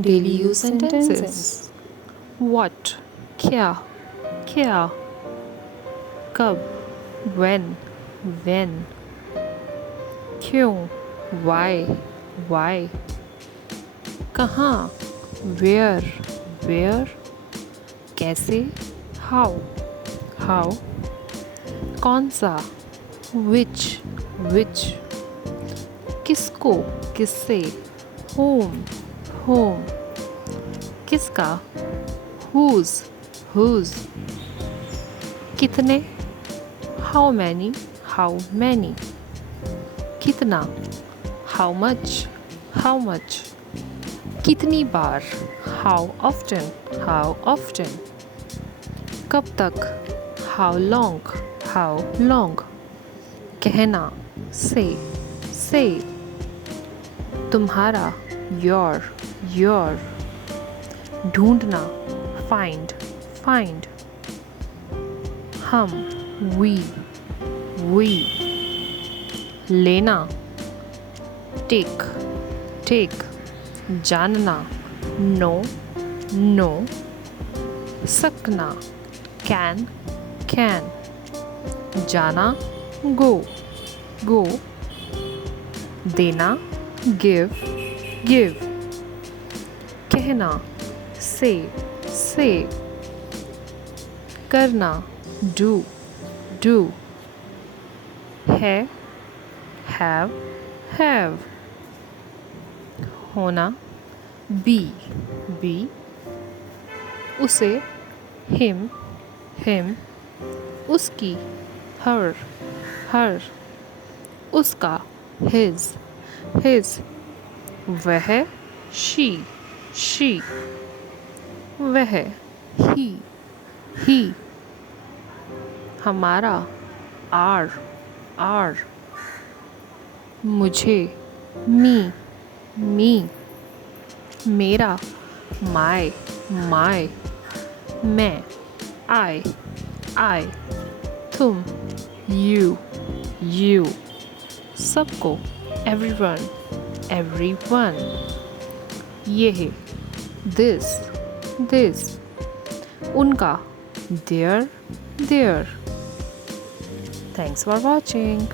Daily use sentences. What? क्या? क्या? कब? When? क्यों? Why? कहाँ? Where? कैसे? How? कौन सा? Which? किसको? किससे? Whom? किसका? Whose? कितने? How many? कितना? How much? कितनी बार? How often? कब तक? How long? कहना? say. तुम्हारा? your. ढूंढना? find. हम? we. लेना? take. जानना? know. सकना? can. जाना? go. देना? give. कहना? say. करना? do. है? have. होना? be. उसे? him. उसकी? her. उसका? his. वह? she. वह? he. हमारा? our. मुझे? me. मेरा? my. मैं? I. तुम? you. सबको? everyone. यह? this. उनका? their. Thanks for watching.